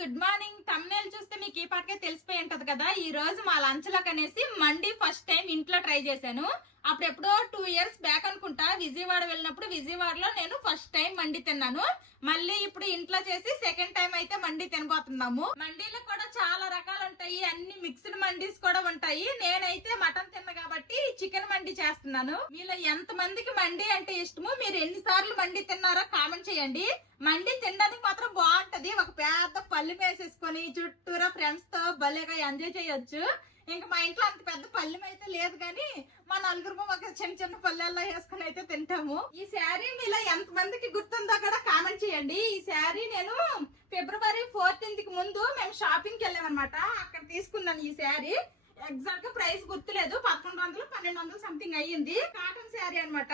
Good morning. Thumbnail చూస్తే మీకు ఈ పాటకే తెలిసిపోయి ఉంటది కదా? ఈ రోజు మా లంచ్లోకి అనేసి మండి ఫస్ట్ టైం ఇంట్లో ట్రై చేశాను. అప్పుడు ఎప్పుడో టూ ఇయర్స్ బ్యాక్ అనుకుంటా. విజయవాడ వెళ్ళినప్పుడు విజయవాడలో నేను ఫస్ట్ టైం మండి తిన్నాను. మళ్ళీ ఇప్పుడు ఇంట్లో చేసి సెకండ్ టైం అయితే మండి తినబోతున్నాము. మండీలో కూడా చాలా రకాలు ఉంటాయి. అన్ని మిక్స్డ్ మండీస్ కూడా ఉంటాయి. నేనైతే మటన్ తిన్న కాబట్టి చికెన్ మండి చేస్తున్నాను. మీలో ఎంత మందికి మండి అంటే ఇష్టమో మీరు ఎన్ని సార్లు మండి తిన్నారో కామెంట్ చేయండి. మండి తినడానికి మాత్రం బాగుంటది. ఒక పెద్ద పళ్ళు వేసేసుకొని చుట్టూరా ఫ్రెండ్స్తో భలేగా ఎంజాయ్ చేయొచ్చు. ఇంకా మా ఇంట్లో అంత పెద్ద పల్లెం అయితే లేదు కానీ మా నలుగురు ఒక చిన్న చిన్న పల్లెల్లో వేసుకుని అయితే తింటాము. ఈ శారీ మీలో ఎంత మందికి గుర్తుందో కూడా కామెంట్ చేయండి. ఈ శారీ నేను ఫిబ్రవరి ఫోర్టీన్త్కి ముందు మేము షాపింగ్కి వెళ్ళామన్నమాట. అక్కడ తీసుకున్నాను ఈ శారీ. ఎగ్జాక్ట్గా ప్రైస్ గుర్తులేదు. పదకొండు వందలు పన్నెండు వందలు సంథింగ్ అయ్యింది. కాటన్ శారీ అనమాట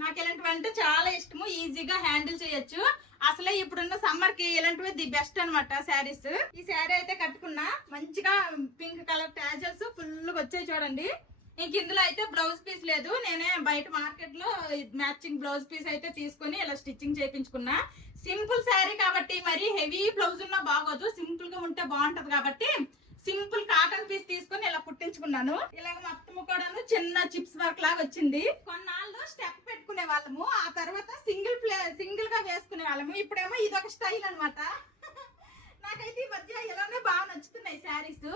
నాకు ఇలాంటివంటే చాలా ఇష్టము. ఈజీగా హ్యాండిల్ చేయొచ్చు. అసలే ఇప్పుడున్న సమ్మర్కి ఇలాంటివి ది బెస్ట్ అనమాట శారీస్ ఈ శారీ అయితే కట్టుకున్నా మంచిగా పింక్ కలర్ టాజల్స్ ఫుల్ వచ్చాయి చూడండి. ఇంక ఇందులో అయితే బ్లౌజ్ పీస్ లేదు. నేనే బయట మార్కెట్లో మ్యాచింగ్ బ్లౌజ్ పీస్ అయితే తీసుకొని ఇలా స్టిచ్చింగ్ చేయించుకున్నా. సింపుల్ శారీ కాబట్టి మరి హెవీ బ్లౌజ్ ఉన్నా బాగోదు. సింపుల్గా ఉంటే బాగుంటది కాబట్టి సింపుల్ కాటన్ పీస్ తీసుకొని ఇలా కుట్టించుకున్నాను. ఇలాగ మొత్తం కూడా చిన్న చిప్స్ వర్క్ లాగా వచ్చింది. కొన్నాళ్ళు స్టెప్ పెట్టుకునే వాళ్ళము. ఆ తర్వాత సింగిల్ ప్లే సింగిల్గా వేసుకునే వాళ్ళము. ఇప్పుడేమో ఇది ఒక స్టైల్ అనమాట నాకైతే ఈ మధ్య ఇలానే బాగా నచ్చుతున్నాయి శారీస్.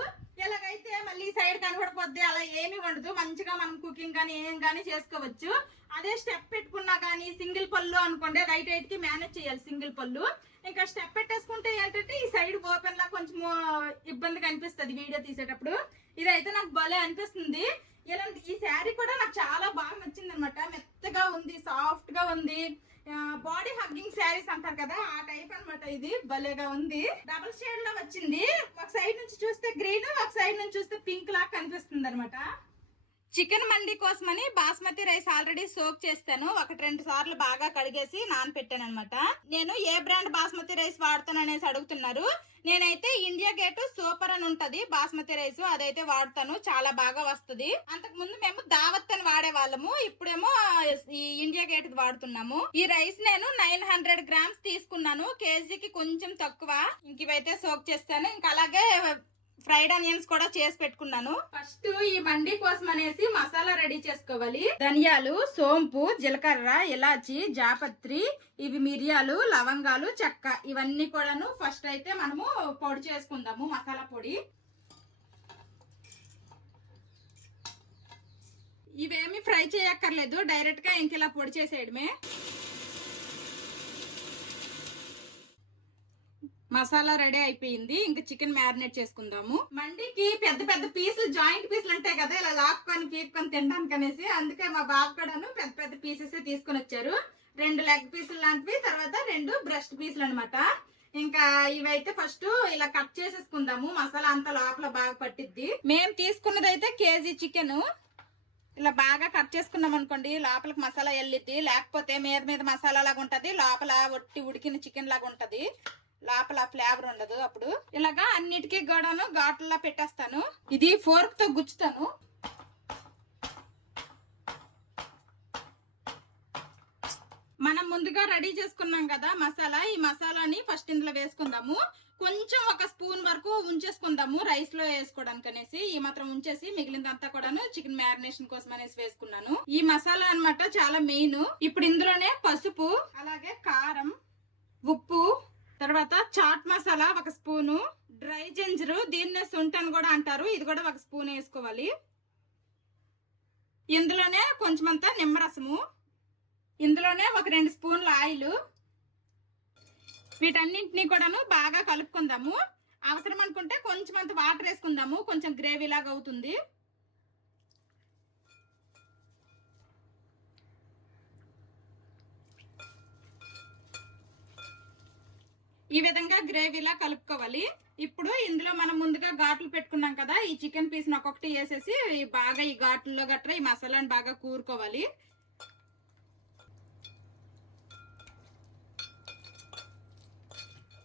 ఎలాగైతే మళ్ళీ సైడ్ కనబడిపోద్ది. అలా ఏమీ ఉండదు. మంచిగా మనం కుకింగ్ కానీ ఏం కానీ చేసుకోవచ్చు. అదే స్టెప్ పెట్టుకున్నా కానీ సింగిల్ పళ్ళు అనుకోండి రైట్ రైట్కి మేనేజ్ చేయాలి సింగిల్ పళ్ళు. ఇంకా స్టెప్ పెట్టేసుకుంటే ఏంటంటే ఈ సైడ్ ఓపెన్ లా కొంచెం ఇబ్బంది కనిపిస్తుంది వీడియో తీసేటప్పుడు. ఇదైతే నాకు భలే అనిపిస్తుంది. ఇలాంటి ఈ శారీ కూడా నాకు చాలా బాగా నచ్చింది అనమాట మెత్తగా ఉంది సాఫ్ట్గా ఉంది. బాడీ హగ్గింగ్ శారీస్ అంటారు కదా ఆ టైప్ అన్నమాట ఇది. భలేగా ఉంది. డబుల్ షేడ్లో వచ్చింది. ఒక సైడ్ నుంచి చూస్తే గ్రీన్ ఒక సైడ్ నుంచి చూస్తే పింక్ లాగా కనిపిస్తుంది అనమాట చికెన్ మండి కోసమని బాస్మతి రైస్ ఆల్రెడీ సోక్ చేస్తాను. ఒకటి రెండు సార్లు బాగా కడిగేసి నానపెట్టాను అనమాట నేను ఏ బ్రాండ్ బాస్మతి రైస్ వాడతాను అనేసి అడుగుతున్నారు. నేనైతే ఇండియా గేట్ సూపర్ అని ఉంటది బాస్మతి రైస్ అదైతే వాడతాను. చాలా బాగా వస్తుంది. అంతకు ముందు మేము దావత్ అని వాడే వాళ్ళము ఇప్పుడేమో ఈ ఇండియా గేట్ వాడుతున్నాము. ఈ రైస్ నేను నైన్ హండ్రెడ్ గ్రామ్స్ తీసుకున్నాను. కేజీకి కొంచెం తక్కువ. ఇంక ఇవైతే సోక్ చేస్తాను. ఇంకా అలాగే ఫ్రైడ్ ఆనియన్స్ కూడా చేసి పెట్టుకున్నాను. ఫస్ట్ ఈ మండి కోసం అనేసి మసాలా రెడీ చేసుకోవాలి. ధనియాలు సోంపు జీలకర్ర ఇలాచి జాపత్రి ఇవి మిరియాలు లవంగాలు చెక్క ఇవన్నీ కూడాను ఫస్ట్ అయితే మనము పొడి చేసుకుందాము మసాలా పొడి. ఇవేమి ఫ్రై చేయక్కర్లేదు డైరెక్ట్గా పొడి చేసేయడమే. మసాలా రెడీ అయిపోయింది. ఇంకా చికెన్ మ్యారినేట్ చేసుకుందాము. మండికి పెద్ద పెద్ద పీసులు జాయింట్ పీసులు ఉంటాయి కదా ఇలా లాక్కొని పీక్కొని తినడానికి అనేసి అందుకే మా బాబు కూడాను పెద్ద పెద్ద పీసెస్ తీసుకొని వచ్చారు. రెండు లెగ్ పీసులు లాంటివి తర్వాత రెండు బ్రెస్ట్ పీసులు అనమాట ఇంకా ఇవైతే ఫస్ట్ ఇలా కట్ చేసేసుకుందాము. మసాలా అంతా లోపల బాగా పట్టిద్ది. మేము తీసుకున్నది అయితే కేజీ చికెన్. ఇలా బాగా కట్ చేసుకున్నాం అనుకోండి లోపలికి మసాలా వెళ్ళిద్ది లేకపోతే మీద మీద మసాలా లాగా ఉంటది లోపల ఒట్టి ఉడికిన చికెన్ లాగా ఉంటది. లోపల ఫ్లేవర్ ఉండదు అప్పుడు. ఇలాగా అన్నిటికీ గోడను ఘాట్లా పెట్టేస్తాను. ఇది ఫోర్క్తో గుచ్చుతాను. మనం ముందుగా రెడీ చేసుకున్నాం కదా మసాలా. ఈ మసాలాని ఫస్ట్ ఇందులో వేసుకుందాము. కొంచెం ఒక స్పూన్ వరకు ఉంచేసుకుందాము రైస్లో వేసుకోవడానికి అనేసి. ఈ మాత్రం ఉంచేసి మిగిలిందంతా కూడాను చికెన్ మ్యారినేషన్ కోసం అనేసి వేసుకున్నాను. ఈ మసాలా అన్నమాట చాలా మెయిన్. ఇప్పుడు ఇందులోనే పసుపు అలాగే కారం ఉప్పు తర్వాత చాట్ మసాలా ఒక స్పూను డ్రై జింజర్ దీన్నే సుంటని కూడా అంటారు. ఇది కూడా ఒక స్పూన్ వేసుకోవాలి. ఇందులోనే కొంచెం నిమ్మరసము. ఇందులోనే ఒక రెండు స్పూన్ల ఆయిల్. వీటన్నింటినీ కూడాను బాగా కలుపుకుందాము. అవసరం అనుకుంటే కొంచెం అంత వాటర్ వేసుకుందాము. కొంచెం గ్రేవీ లాగా అవుతుంది. ఈ విధంగా గ్రేవీలా కలుపుకోవాలి. ఇప్పుడు ఇందులో మనం ముందుగా ఘాట్లు పెట్టుకున్నాం కదా ఈ చికెన్ పీస్ ఒక్కొక్కటి వేసేసి బాగా ఈ ఘాట్లలో గట్రా ఈ మసాలాని బాగా కూరుకోవాలి.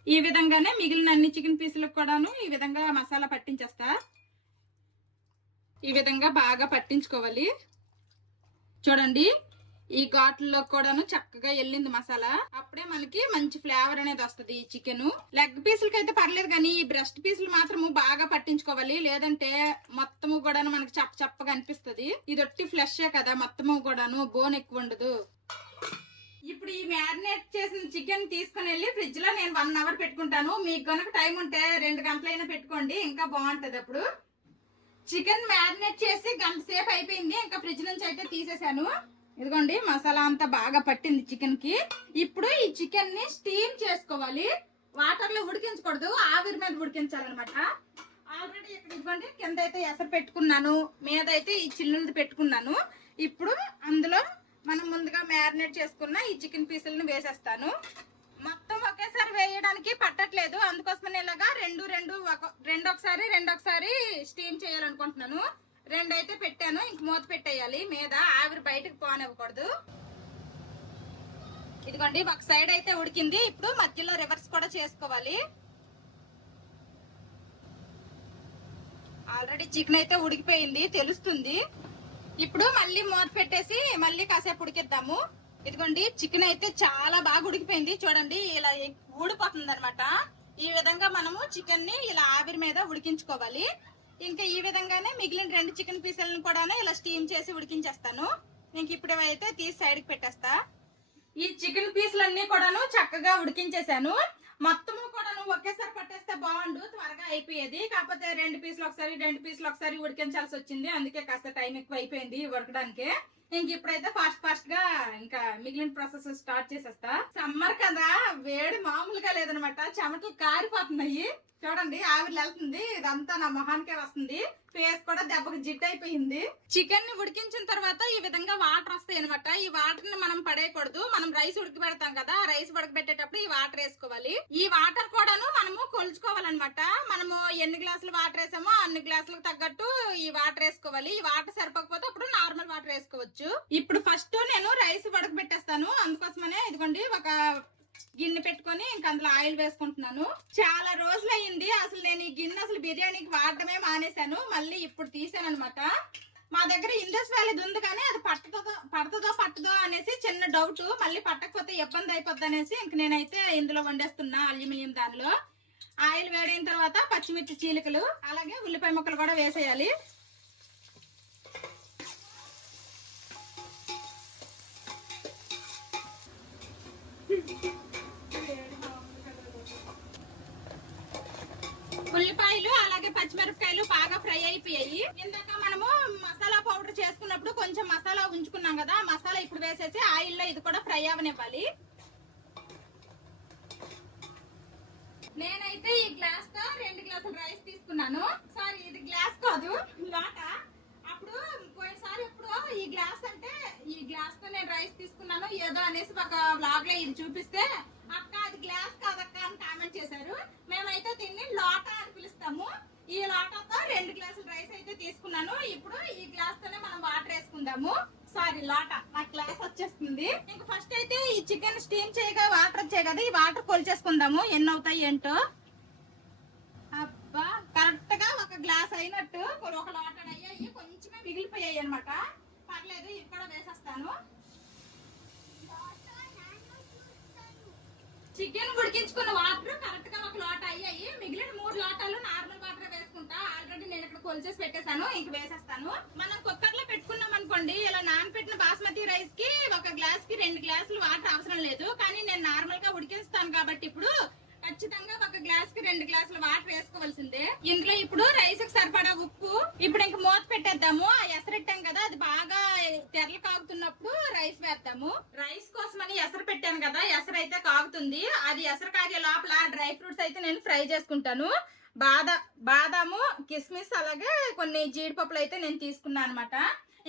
ఈ విధంగానే మిగిలిన అన్ని చికెన్ పీసులకు కూడాను ఈ విధంగా మసాలా పట్టించేస్తా. ఈ విధంగా బాగా పట్టించుకోవాలి. చూడండి ఈ ఘాట్లలో కూడాను చక్కగా వెళ్ళింది మసాలా. అప్పుడే మనకి మంచి ఫ్లేవర్ అనేది వస్తుంది ఈ చికెన్. లెగ్ పీసులకి అయితే పర్లేదు కానీ ఈ బ్రెస్ట్ పీసులు మాత్రము బాగా పట్టించుకోవాలి. లేదంటే మొత్తము కూడాను మనకి చప్ప చప్పగా అనిపిస్తుంది. ఇది ఒట్టి ఫ్లెష్ కదా మొత్తము కూడాను బోన్ ఎక్కువ ఉండదు. ఇప్పుడు ఈ మ్యారినేట్ చేసిన చికెన్ తీసుకుని వెళ్ళి ఫ్రిడ్జ్లో నేను వన్ అవర్ పెట్టుకుంటాను. మీకు కనుక టైం ఉంటే రెండు గంటలైనా పెట్టుకోండి ఇంకా బాగుంటది అప్పుడు. చికెన్ మ్యారినేట్ చేసి గంట సేపు అయిపోయింది. ఇంకా ఫ్రిడ్జ్ నుంచి అయితే తీసేసాను. ఇదిగోండి మసాలా అంతా బాగా పట్టింది చికెన్కి. ఇప్పుడు ఈ చికెన్ని స్టీమ్ చేసుకోవాలి. వాటర్లో ఉడికించకూడదు ఆవిరి మీద ఉడికించాలన్నమాట. ఆల్రెడీ ఇక్కడ ఇదిగోండి కింద అయితే ఎసరు పెట్టుకున్నాను మీద అయితే ఈ చిల్లులు పెట్టుకున్నాను. ఇప్పుడు అందులో మనం ముందుగా మ్యారినేట్ చేసుకున్న ఈ చికెన్ పీసులను వేసేస్తాను. మొత్తం ఒకేసారి వేయడానికి పట్టట్లేదు. అందుకోసమని ఇలాగా రెండు రెండు ఒక- రెండు ఒకసారి స్టీమ్ చేయాలనుకుంటున్నాను. రెండు అయితే పెట్టాను. ఇంక మూత పెట్టేయాలి. మీద ఆవిరి బయటకు పోనివ్వకూడదు. ఇదిగోండి ఒక సైడ్ అయితే ఉడికింది. ఇప్పుడు మధ్యలో రివర్స్ కూడా చేసుకోవాలి. ఆల్రెడీ చికెన్ అయితే ఉడికిపోయింది. తెలుస్తుంది. ఇప్పుడు మళ్ళీ మూత పెట్టేసి మళ్ళీ కాసేపు ఉడికిద్దాము. ఇదిగోండి చికెన్ అయితే చాలా బాగా ఉడికిపోయింది. చూడండి ఇలా ఊడిపోతుంది అనమాట ఈ విధంగా మనము చికెన్ని ఇలా ఆవిరి మీద ఉడికించుకోవాలి. ఇంకా ఈ విధంగానే మిగిలిన రెండు చికెన్ పీసులను కూడా ఇలా స్టీమ్ చేసి ఉడికించేస్తాను. ఇంక ఇప్పుడేవైతే తీసి సైడ్కి పెట్టేస్తా. ఈ చికెన్ పీసులన్నీ కూడాను చక్కగా ఉడికించేసాను మొత్తము కూడాను ఒకేసారి పట్టేస్తే బాగుండు త్వరగా అయిపోయేది. కాకపోతే రెండు పీసులు ఒకసారి రెండు పీసులు ఒకసారి ఉడికించాల్సి వచ్చింది. అందుకే కాస్త టైం ఎక్కువ అయిపోయింది ఉడకడానికి. ఇంక ఇప్పుడైతే ఫాస్ట్ ఫాస్ట్గా ఇంకా మిగిలిన ప్రాసెస్ స్టార్ట్ చేసేస్తా. సమ్మర్ కదా వేడి మామూలుగా లేదనమాట. చెమటలు కారిపోతున్నాయి. చూడండి ఆవిరి వెళ్తుంది. ఇదంతా నా మొహానికే వస్తుంది. ఫేస్ కూడా దెబ్బకి జిట్ అయిపోయింది. చికెన్ని ఉడికించిన తర్వాత ఈ విధంగా వాటర్ వస్తాయి అనమాట ఈ వాటర్ని మనం పడేయకూడదు. మనం రైస్ ఉడికి పెడతాం కదా రైస్ ఉడకబెట్టేటప్పుడు ఈ వాటర్ వేసుకోవాలి. ఈ వాటర్ కూడాను మనము కొలుచుకోవాలన్నమాట. మనము ఎన్ని గ్లాసులు వాటర్ వేసామో అన్ని గ్లాసులకు తగ్గట్టు ఈ వాటర్ వేసుకోవాలి. ఈ వాటర్ సరిపోకపోతే అప్పుడు నార్మల్ వాటర్ వేసుకోవచ్చు. ఇప్పుడు ఫస్ట్ నేను రైస్ ఉడకబెట్టేస్తాను. అందుకోసమనే ఇదిగోండి ఒక గిన్నె పెట్టుకొని ఇంక అందులో ఆయిల్ వేసుకుంటున్నాను. చాలా రోజులు అయింది అసలు నేను ఈ గిన్నె అసలు బిర్యానీకి వాడటమే మానేశాను. మళ్ళీ ఇప్పుడు తీసాను అనమాట మా దగ్గర ఇండస్ వ్యాలీది ఉంది కానీ అది పట్టదో పడుతుందో పట్టదో అనేసి చిన్న డౌట్. మళ్ళీ పట్టకపోతే ఇబ్బంది అయిపోద్ది అనేసి ఇంక నేనైతే ఇందులో వండేస్తున్నా అల్యూమినియం దానిలో. ఆయిల్ వేడిన తర్వాత పచ్చిమిర్చి చీలికలు అలాగే ఉల్లిపాయ ముక్కలు కూడా వేసేయాలి. ఉల్లిపాయలు అలాగే పచ్చిమిరపకాయలు బాగా ఫ్రై అయిపోయాయి. ఇందాక మనము మసాలా పౌడర్ చేసుకున్నప్పుడు కొంచెం మసాలా ఉంచుకున్నాం కదా మసాలా ఇప్పుడు వేసేసి ఆయిల్లో ఇది కూడా ఫ్రై అవనివ్వాలి. నేనైతే ఈ గ్లాస్తో రెండు గ్లాసులు రైస్ తీసుకున్నాను. సారీ ఇది గ్లాస్ కాదు లాట. అప్పుడు పోయినసారి ఎప్పుడు ఈ గ్లాస్ అంటే ఈ గ్లాస్తో నేను రైస్ తీసుకున్నాను. ఏదో అనేసి ఒక బ్లాగ్లో ఇది చూపిస్తే అది గ్లాస్ కాదక్కా అని కామెంట్ చేశారు. మేమైతే దీన్ని లోటా అని పిలుస్తాము. ఈ లోటాతో రెండు గ్లాసులు రైస్ అయితే తీసుకున్నాను. ఇప్పుడు ఈ గ్లాస్ తోనే మనం వాటర్ వేసుకుందాము. సారీ లోటా. నాకు గ్లాస్ వచ్చేస్తుంది. ఇంక ఫస్ట్ అయితే ఈ చికెన్ స్టీమ్ చేయగా వాటర్ వచ్చాయి కదా ఈ వాటర్ కొలిచేసుకుందాము. ఎన్ని అవుతాయి ఏంటో? అబ్బా కరెక్ట్గా ఒక గ్లాస్ అయినట్టు. ఒక లోటడ్ అయ్యాయి. కొంచెమే మిగిలిపోయాయి అనమాట పర్లేదు ఇక్కడ కూడా వేసేస్తాను. చికెన్ ఉడికించుకున్న వాటర్ కరెక్ట్గా ఒక లోట అయ్యాయి. మిగిలిన మూడు లోటాలు నార్మల్ వాటర్ వేసుకుంటా. ఆల్రెడీ నేను ఇక్కడ కొలిచేసి పెట్టేశాను ఇంక వేసేస్తాను. మనం కుక్కర్లో పెట్టుకున్నాం అనుకోండి ఇలా నానపెట్టిన బాస్మతి రైస్కి ఒక గ్లాస్కి రెండు గ్లాసులు వాటర్ అవసరం లేదు. కానీ నేను నార్మల్గా ఉడికిస్తాను కాబట్టి ఇప్పుడు ఖచ్చితంగా ఒక గ్లాస్కి రెండు గ్లాసులు వాటర్ వేసుకోవాల్సిందే. ఇందులో ఇప్పుడు రైస్కి సరిపడా ఉప్పు ఇప్పుడు ఇంక మూత పెట్టేద్దాము ఆ ఎసరెట్టాం కదా అది బాగా తెరలు కాగుతున్నప్పుడు రైస్ రైస్ కోసమని ఎసరు పెట్టాను కదా ఎసరు అయితే కాగుతుంది. అది ఎసరు కాగే లోపల డ్రై ఫ్రూట్స్ అయితే నేను ఫ్రై చేసుకుంటాను. బాదా బాదాము కిస్మిస్ అలాగే కొన్ని జీడిపప్పులు అయితే నేను తీసుకున్నాను అనమాట.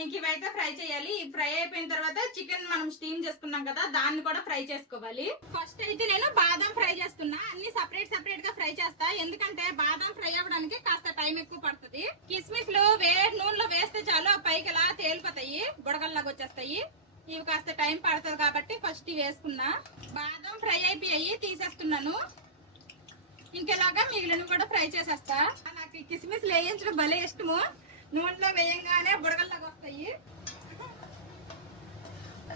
ఇంక ఇవైతే ఫ్రై చేయాలి. ఈ ఫ్రై అయిపోయిన తర్వాత చికెన్ మనం స్టీమ్ చేసుకున్నాం కదా దాన్ని కూడా ఫ్రై చేసుకోవాలి. ఫస్ట్ అయితే నేను బాదం ఫ్రై చేస్తున్నా. అన్ని సపరేట్ సపరేట్గా ఫ్రై చేస్తా. ఎందుకంటే బాదం ఫ్రై అవ్వడానికి కాస్త టైం ఎక్కువ పడుతుంది. కిస్మిస్లు వేడి నూనెలో వేస్తే చాలు ఆ పైకి ఎలా తేలిపోతాయి? బుడగల్లాగా వచ్చేస్తాయి. ఇవి కాస్త టైం పడుతుంది కాబట్టి ఫస్ట్ ఇవి వేసుకున్నా. బాదం ఫ్రై అయిపోయాయి తీసేస్తున్నాను. ఇంకెలాగా మిగిలిన కూడా ఫ్రై చేసేస్తా. నాకు కిస్మిస్ వేయించడం భలే ఇష్టము. నూనెలో వేయంగానే బుడగల్లాగా వస్తాయి.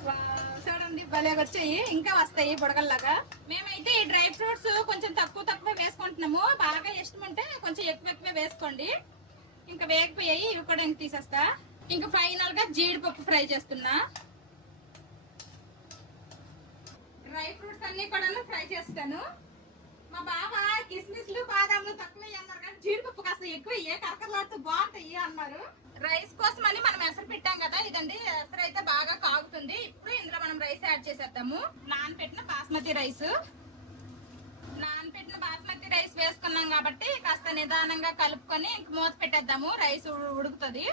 వావ్, చూడండి భలే వచ్చాయి. ఇంకా వస్తాయి బుడగల్లాగా. మేమైతే ఈ డ్రై ఫ్రూట్స్ కొంచెం తక్కువ తక్కువ వేసుకుంటున్నాము. బాగా ఇష్టం ఉంటే కొంచెం ఎక్కువ ఎక్కువ వేసుకోండి. ఇంకా వేగిపోయాయి ఇవి కూడా ఇంక తీసేస్తా. ఇంకా ఫైనల్గా జీడిపప్పు ఫ్రై చేస్తున్నా. డ్రై ఫ్రూట్స్ అన్ని కూడా ఫ్రై చేస్తాను. మా బాబా కిస్మిస్లు బాదాములు తక్కువ అన్నారు కానీ జీడిపప్పు కాస్త ఎక్కువ ఏ కరకరలాడుతూ బాగుంటాయి అన్నారు. రైస్ కోసం అని మనం ఎసరు పెట్టాం కదా ఇదండి ఎసరు అయితే బాగా కాగుతుంది. ఇప్పుడు ఇందులో మనం రైస్ యాడ్ చేసేద్దాము. నానబెట్టిన బాస్మతి రైస్. నానబెట్టిన బాస్మతి రైస్ వేసుకున్నాం కాబట్టి కాస్త నిదానంగా కలుపుకొని ఇంక మూత పెట్టేద్దాము. రైస్ ఉడుకుతుంది.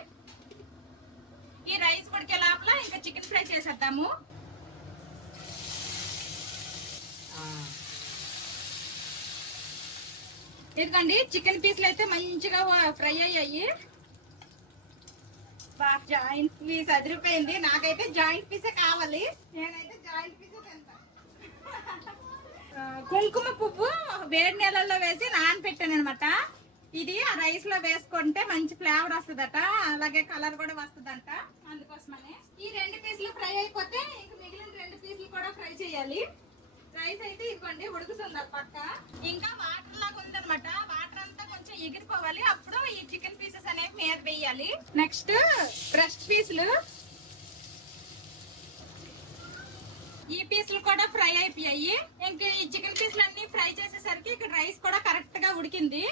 ఈ రైస్ ఉడికే లోపల ఇంకా చికెన్ ఫ్రై చేసేద్దాము. ఇదిగోండి చికెన్ పీసులు అయితే మంచిగా ఫ్రై అయ్యాయి. జాయింట్ పీస్ అదిరిపోయింది. నాకైతే జాయింట్ పీసే కావాలి. నేనైతే జాయింట్ పీసే తింటాను కుంకుమ పువ్వు వేడి నీళ్ళల్లో వేసి నానపెట్టాను అనమాట ఇది ఆ రైస్లో వేసుకుంటే మంచి ఫ్లేవర్ వస్తుందట. అలాగే కలర్ కూడా వస్తుందంట అందుకోసమని. ఈ రెండు పీసులు ఫ్రై అయిపోతే ఇంక మిగిలిన రెండు పీసులు కూడా ఫ్రై చేయాలి. రైస్ అయితే ఇదిగోండి ఉడుకుతుంది ఆ పక్క. ఇంకా వాటర్ లాగా ఉందన్నమాట. వాటర్ అంతా కొంచెం ఎగిరిపోవాలి. అప్పుడు ఈ చికెన్ పీసెస్ అనేవి మీద వేయాలి. నెక్స్ట్ బ్రెస్ట్ పీసులు. ఈ పీసులు కూడా ఫ్రై అయిపోయాయి. ఇంకా ఈ చికెన్ పీసులు అన్ని ఫ్రై చేసేసరికి ఇక్కడ రైస్ కూడా కరెక్ట్గా ఉడికింది.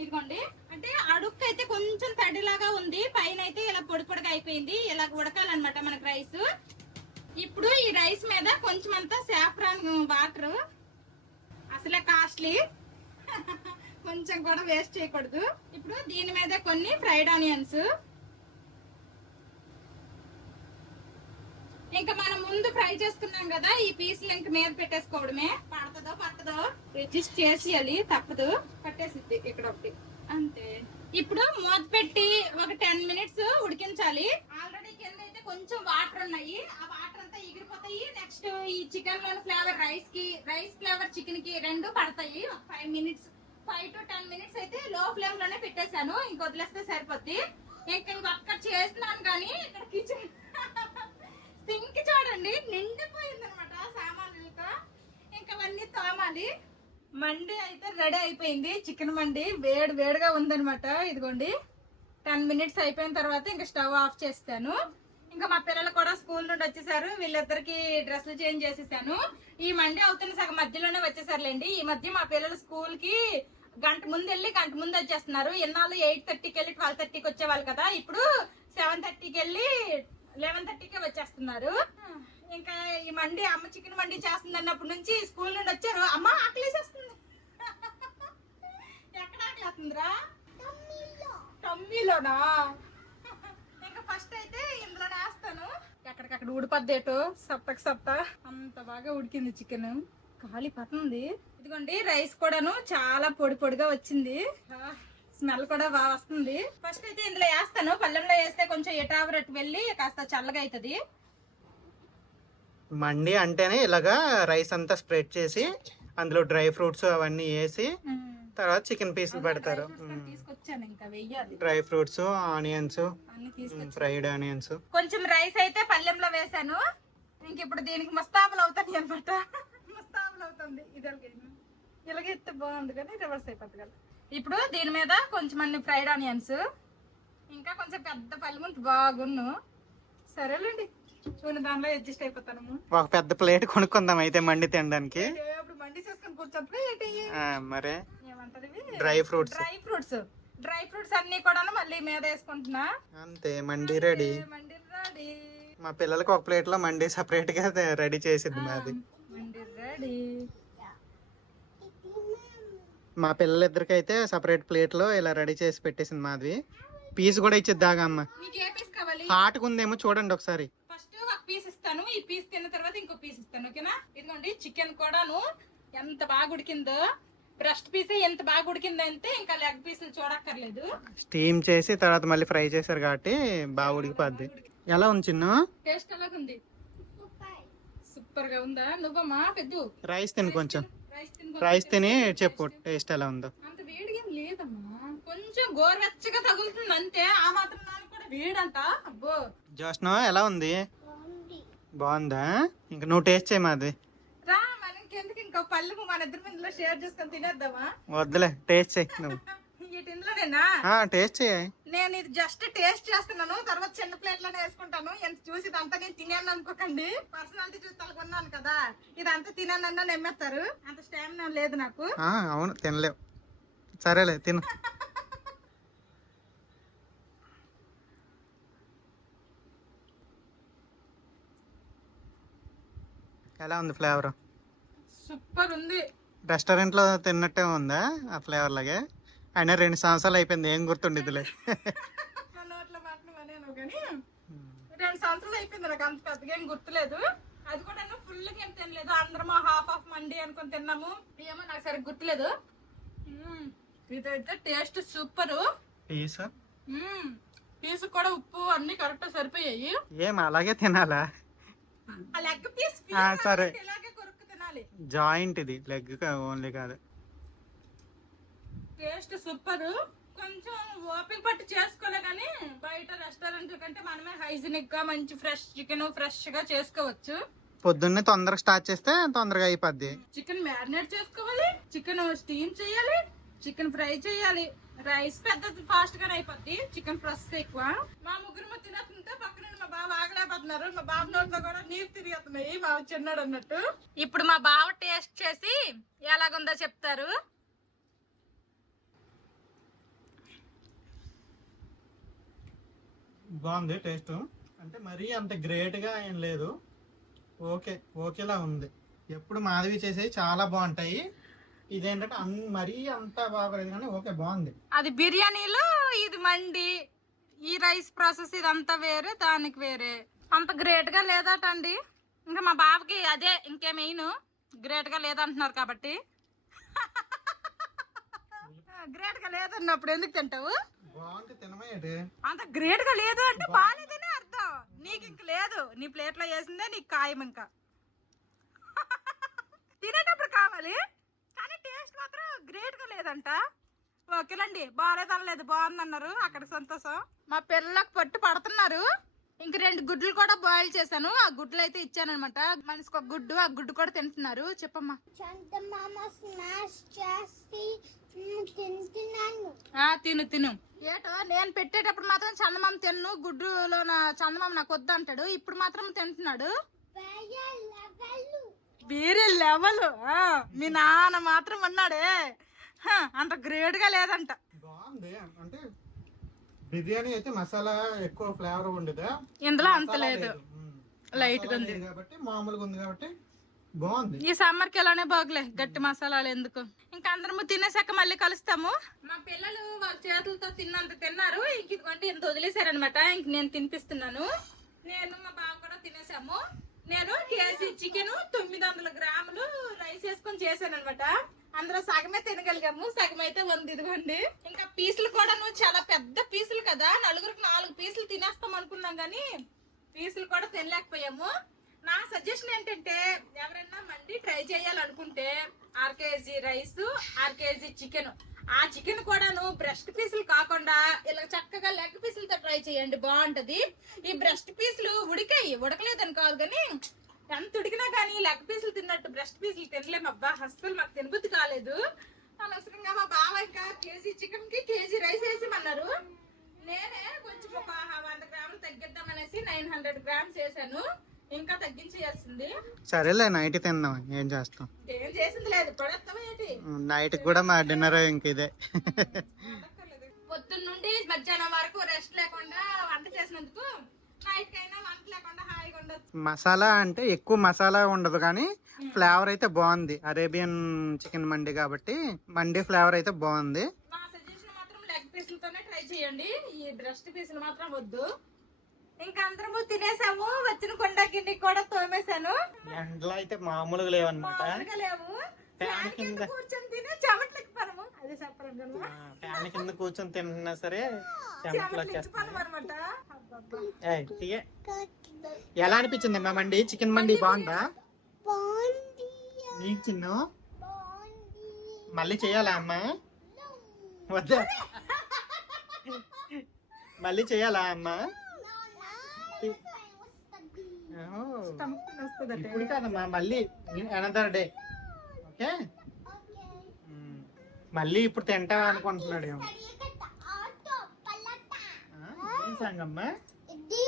ఇదిగోండి. అంటే అడుక్కు అయితే కొంచెం తడిలాగా ఉంది. పైన అయితే ఇలా పొడి పొడిగా అయిపోయింది. ఇలా ఉడకాలన్నమాట మనకు రైస్. ఇప్పుడు ఈ రైస్ మీద కొంచెం అంతా సాఫ్రాన్ వాటర్ అసలే కాస్ట్లీ కొంచెం కూడా వేస్ట్ చేయకూడదు. ఇప్పుడు దీని మీద కొన్ని ఫ్రైడ్ ఆనియన్స్ ఇంకా మనం ముందు ఫ్రై చేసుకున్నాం కదా ఈ పీసులు ఇంక మీద పెట్టేసుకోవడమే. పడతదో పడతదో అడ్జస్ట్ చేసేయాలి తప్పదు. పట్టేసిద్ది ఇక్కడ ఒకటి. అంతే. ఇప్పుడు మూత పెట్టి ఒక టెన్ మినిట్స్ ఉడికించాలి. ఆల్రెడీ కింద అయితే కొంచెం వాటర్ ఉన్నాయి. ఆ ఎగిరిపోతాయి. నెక్స్ట్ ఈ చికెన్లో ఫ్లేవర్ రైస్కి రైస్ ఫ్లేవర్ చికెన్కి రెండు పడతాయి. ఒక five minutes five to ten minutes అయితే లో ఫ్లేమ్లోనే పెట్టేశాను. ఇంక వదిలేస్తే సరిపోద్ది. ఇంకా ఇంకొక చేస్తున్నాను కానీ ఇక్కడ కిచెన్ సింక్ చూడండి నిండిపోయింది అనమాట సామాన్లతో ఇంకా అవన్నీ తోమాలి. మండి అయితే రెడీ అయిపోయింది. చికెన్ మండి వేడి వేడిగా ఉందనమాట. ఇదిగోండి. టెన్ మినిట్స్ అయిపోయిన తర్వాత ఇంకా స్టవ్ ఆఫ్ చేస్తాను. ఇంకా మా పిల్లలు కూడా స్కూల్ నుండి వచ్చేసారు. వీళ్ళిద్దరికి డ్రెస్సులు చేంజ్ చేసేసాను. ఈ మండి అవుతున్న సగం మధ్యలోనే వచ్చేసారులేండి. ఈ మధ్య మా పిల్లలు స్కూల్కి గంట ముందు వెళ్ళి గంట ముందు వచ్చేస్తున్నారు. ఎన్నాళ్ళు ఎయిట్ థర్టీకి వెళ్ళి ట్వెల్వ్ థర్టీకి వచ్చేవాళ్ళు కదా. ఇప్పుడు సెవెన్ థర్టీకి వెళ్ళి లెవెన్ థర్టీకే వచ్చేస్తున్నారు. ఇంకా ఈ మండి అమ్మ చికెన్ మండి చేస్తుంది అన్నప్పటి నుంచి స్కూల్ నుండి వచ్చారు. అమ్మ ఆకలేసేస్తుంది. ఎక్కడ ఆకలేస్తుందిరా? టమ్మీలోనా ఫస్ట్ అయితే ఇందులో వేస్తాను. ఎక్కడికక్కడ ఉడిపద్దేటో సప్పకి సప్ప. అంత బాగా ఉడికింది చికెన్ కాలి పడుతుంది ఇదిగోండి రైస్ కూడాను చాలా పొడి పొడిగా వచ్చింది. స్మెల్ కూడా బాగా వస్తుంది. ఫస్ట్ అయితే ఇందులో వేస్తాను. పల్లెంలో వేస్తే కొంచెం ఎటావరట్టు వెళ్ళి కాస్త చల్లగా అవుతుంది మండి అంటేనే ఇలాగా రైస్ అంతా స్ప్రెడ్ చేసి అందులో డ్రై ఫ్రూట్స్ అవన్నీ వేసి తర్వాత చికెన్ పీసులు పెడతారు. Dry fruits onions fried onions కొంచెం రైస్ అయితే పల్లెంలో వేసాను ఇంక ఇప్పుడు దీనికి ముస్తాబులు అవుతాయి అనమాట ముస్తాబులు అవుతుంది. ఇది ఇలాగే ఎత్తే బాగుంది కానీ రివర్స్ అయిపోతుంది కదా ఇప్పుడు దీని మీద కొంచెం అన్ని ఫ్రైడ్ ఆనియన్స్ ఇంకా కొంచెం పెద్ద పల్లెం ఉంటే బాగున్ను సరేలేండి. చూడండి దానిలో అడ్జస్ట్ అయిపోతాను. ఒక పెద్ద ప్లేట్ కొనుక్కుందాం అయితే మండి తినడానికి. ఇప్పుడు మండి చేసుకొని మరే. ఏమంటారు dry fruits dry fruits dry fruits అన్ని కూడా మళ్ళీ మీద వేసుకుంటున్నా. అంతే మండి రెడీ. మండి రెడీ. మా పిల్లలకి ఒక ప్లేట్లో మండి సపరేట్గా రెడీ చేసిద్ది మాది. మండి రెడీ. మా పిల్లలిద్దరికి అయితే సపరేట్ ప్లేట్లో ఇలా రెడీ చేసి పెట్టేసింది మాది. పీస్ కూడా ఇచ్చేది దాగా అమ్మ. హాట్ ఉందేమో చూడండి ఒకసారి. ఫస్ట్ ఒక పీస్ ఇస్తాను ఈ పీస్ తిన్న తర్వాత ఇంకో పీస్ ఇస్తాను ఓకేనా? ఇదిగోండి చికెన్ కూడాను ఎంత బాగా ఉడికిందో. బ్రెస్ట్ పీస్ ఎంత బాగా ఉడికిందంటే ఇంకా లెగ్ పీసులు చూడక్కర్లేదు. స్టీమ్ చేసి తర్వాత మళ్ళీ ఫ్రై చేశారు కాబట్టి బాగా ఉడికిపోద్ది. ఎలా ఉంది చిన్న? టేస్ట్ ఎలాగుంది? సూపర్గా ఉందా? నువ్వమ్మా పెద్దు? రైస్ తిని కొంచెం. రైస్ తిని చెప్పు టేస్ట్ ఎలా ఉందో. అంత వేడిగా లేదమ్మా. కొంచెం గోరువెచ్చగా తగులుతుంది అంతే. ఆ మాత్రం దానికి కూడా వేడంట. అబ్బో. జోష్న ఎలా ఉంది? బాగుందా. ఇంక నువ్వు టేస్ట్ చేయి మాది రా మనం ఇంకెందుకు ఇంకో పళ్ళు మన ఇద్దరు ఇందులో షేర్ చేసుకొని తినేద్దామా? వద్దులే టేస్ట్ చేయి నువ్వు. ఇటు ఇందులోనేనా ఆ, టేస్ట్ చేయి నేను ఇది జస్ట్ టేస్ట్ చేస్తున్నాను తర్వాత చిన్న ప్లేట్లోనే వేసుకుంటాను. ఎంత చూసి ఇదంతా నేను తినాను అనుకోకండి. పర్సనాలిటీ చూసి తలకొన్నాను కదా ఇదంతా తినానన్నా నమ్మేస్తారు. అంత స్టామినా లేదు నాకు. అవును తినలేవు. సరేలే తిను. ఎలా ఉంది ఫ్లేవర్ సూపర్ ఉంది. రెస్టారెంట్లో తిన్నట్టే ఉందా ఆ ఫ్లేవర్ లాగే? అయినా రెండు సంవత్సరాలు అయిపోయింది ఏం గుర్తుండిద్దిలే. రెండు సంవత్సరాలు అయిపోయింది నాకు అంత పెద్దగా ఏం గుర్తులేదు. అది కూడా ఫుల్గా ఏం తినలేదు. అందరం హాఫ్ ఆఫ్ మండి అనుకొని తిన్నాము. ఏమో నాకు సరిగ్గా గుర్తులేదు. ఇదైతే టేస్ట్ సూపర్. పీస్ పీస్ కూడా ఉప్పు అన్ని కరెక్ట్ సరిపోయాయి. ఏం అలాగే తినాలా? సరే. ఇలాగే తినాలి జాయింట్ ఇది లెగ్ ఓన్లీ కాదు. Taste super. కొంచెం ఓపిక పట్టి చేసుకోలే కానీ బయట రెస్టారెంట్ కంటే మనమే హైజీనిక్గా మంచి ఫ్రెష్ చికెన్ ఫ్రెష్గా చేసుకోవచ్చు. పొద్దున్నే తొందరగా స్టార్ట్ చేస్తే తొందరగా అయిపోద్ది. చికెన్ మ్యారినేట్ చేసుకోవాలి చికెన్ స్టీమ్ చేయాలి చికెన్ ఫ్రై చేయాలి. రైస్ పెద్ద ఫాస్ట్గా అయిపోద్ది. చికెన్ ప్రాసెస్ ఎక్కువ. మా ముగ్గురు తినేస్తుంటే పక్కన మా బావ ఆగలేకపోతున్నారు. మా బాబు నోట్లో కూడా నీరు తిరిగి మా చిన్నాడు అన్నట్టు. ఇప్పుడు మా బావ టేస్ట్ చేసి ఎలాగుందో చెప్తారు. బాగుంది టేస్ట్ అంటే మరీ అంత గ్రేట్గా ఏం లేదు. ఓకే ఓకేలా ఉంది. ఎప్పుడు మాధవి చేసేవి చాలా బాగుంటాయి. ఇదేంటంటే మరీ అంత బాగోలేదు కానీ ఓకే బాగుంది. అది బిర్యానీలో ఇది మండి ఈ రైస్ ప్రాసెస్ ఇదంతా వేరే దానికి వేరే. అంత గ్రేట్గా లేదటండి. ఇంకా మా బాబుకి అదే ఇంకే మెయిన్ గ్రేట్గా లేదంటున్నారు కాబట్టి. గ్రేట్గా లేదన్నప్పుడు ఎందుకు తింటావు? అంత గ్రేట్గా లేదు అంటే బాగాలేదనే అర్థం. నీకు ఇంక లేదు. నీ ప్లేట్లో వేసిందే నీకు ఖాయం ఇంకా. తినేటప్పుడు కావాలి? టేస్ట్ మాత్రం గ్రేట్గా లేదంట. ఓకేలండి బాగాలేదనలేదు బాగుందన్నారు అక్కడ సంతోషం. మా పిల్లలకు పట్టు పడుతున్నారు. ఇంక రెండు గుడ్లు కూడా బాయిల్ చేశాను. ఆ గుడ్లు అయితే ఇచ్చానమాట మనిషికి ఒక గుడ్డు ఆ గుడ్డు కూడా తింటున్నారు. చెప్పమ్మా. తిను తిను. ఏటో నేను పెట్టేటప్పుడు మాత్రం చందమామ తిన్ను గుడ్డులో నా చందమామ నాకు వద్దు అంటాడు ఇప్పుడు మాత్రం తింటున్నాడు. వేరే లెవెల్ మీ నాన్న మాత్రం ఉన్నాడే హ, అంత గ్రేట్గా లేదంట. బాగుంది. అంటే బిర్యానీ అయితే మసాలా ఎక్కువ ఫ్లేవర్ ఉండదు? ఇందులో అంత లేదు. లైట్ మసాలా లేదు కాబట్టి మామూలుగా ఉంది కాబట్టి బాగుంది. ఈ సమ్మర్కి ఇలానే బాగులే. గట్టి మసాలాలు ఎందుకు? ఇంకా అందరము తినేసాక మళ్ళీ కలుస్తాము. మా పిల్లలు వాళ్ళ చేతులతో తిన్నంత తిన్నారు. ఇంక ఇదిగోండి ఇంత వదిలేశారనమాట ఇంక నేను తినిపిస్తున్నాను. నేను మా బావ కూడా తినేసాము. నేను కేజీ చికెన్ తొమ్మిది వందల గ్రాములు రైస్ వేసుకొని చేశాను అనమాట అందరూ సగమే తినగలిగాము సగం అయితే ఉంది ఇదిగోండి. ఇంకా పీసులు కూడా చాలా పెద్ద పీసులు కదా నలుగురికి నాలుగు పీసులు తినేస్తాం అనుకున్నాం కానీ పీసులు కూడా తినలేకపోయాము. నా సజెషన్ ఏంటంటే ఎవరైనా మండి ట్రై చేయాలనుకుంటే ఆరు కేజీ రైస్ ఆరు కేజీ చికెన్. ఆ చికెన్ కూడాను బ్రెస్ట్ పీసులు కాకుండా ఇలా చక్కగా లెగ్ పీసులతో ట్రై చేయండి బాగుంటది. ఈ బ్రెస్ట్ పీసులు ఉడికాయి ఉడకలేదని కాదు కానీ ఎంత ఉడికినా కానీ లెగ్ పీసులు తిన్నట్టు బ్రెస్ట్ పీసులు తినలేము అబ్బా అస్సలు మాకు తినబుద్ధి కాలేదు. అనవసరంగా మా బావ ఇంకా కేజీ చికెన్కి కేజీ రైస్ వేసిమన్నారు నేనే కొంచెం ఒక వంద గ్రాములు తగ్గిద్దామనేసి నైన్ హండ్రెడ్ గ్రామ్స్ వేసాను. ఇంకా తగ్గించేయాల్సింది. సరేలే నైట్ తిందాం ఏం చేస్తాం? ఏం చేసింది లేదు ఏంటి? నైట్ కూడా మా డిన్నర్ ఇంక ఇదే. పొద్దున్న నుండి మధ్యాహ్నం వరకు రెస్ట్ లేకుండా వంట చేసినందుకు నైట్ కైనా వంట లేకుండా హాయిగా ఉండొచ్చు. మసాలా అంటే ఎక్కువ మసాలా ఉండదు కానీ ఫ్లేవర్ అయితే బాగుంది. అరేబియన్ చికెన్ మండి కాబట్టి మండి ఫ్లేవర్ అయితే బాగుంది. సజెషన్ మాత్రం లెగ్ పీసులతోనే ట్రై చేయండి. ఈ బ్రెస్ట్ పీసులు మాత్రం వద్దు. ఇంకా అందరము తినేసాము. వచ్చిన కొండ గిన్నె కూడా తోమేశాను. ఎండలో అయితే మామూలుగా లేవన్నమాట. మామూలుగా లేవు. ఫ్యాన్ ఫ్యాన్ కింద. కూర్చొని తిని అది ఫ్యాన్ కింద కూర్చొని తింటున్నా సరే చెమటలు వచ్చేస్తాయి. ఎలా అనిపించింది మా మండి? చికెన్ మండి బాగుందా? నీకు చిన్న? మళ్ళీ చేయాలా అమ్మా? వద్దా? మళ్ళీ చేయాలా అమ్మా నాన్న వస్తుంది స్టమక్ పెయిన్ వస్తుందట ఇప్పుడు కాదమ్మా మళ్ళీ అనదర్ డే ఓకే? ఓకే మళ్ళీ ఇప్పుడు తింటావా అనుకుంటున్నాడు ఏమో. సరిగట ఆటో పలట ఆ, ఏం సాంగ్ అమ్మా ఇది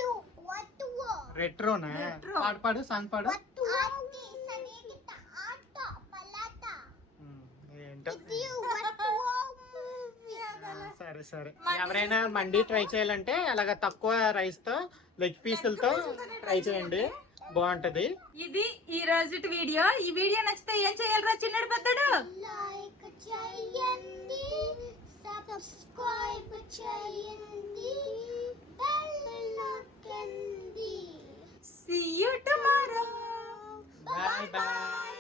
వట్టువో రెట్రోనా. పాడు పాడు సాంగ్ పాడు. సరే. సరే ఎవరైనా మండి ట్రై చేయాలంటే అలాగ తక్కువ రైస్తో లెగ్ పీసులతో ట్రై చేయండి. బాగుంటది. ఇది ఈ రోజు వీడియో. ఈ వీడియో నచ్చితే ఏం చేయాలరా చిన్నడు పెద్దడు? See you tomorrow. Bye bye. bye.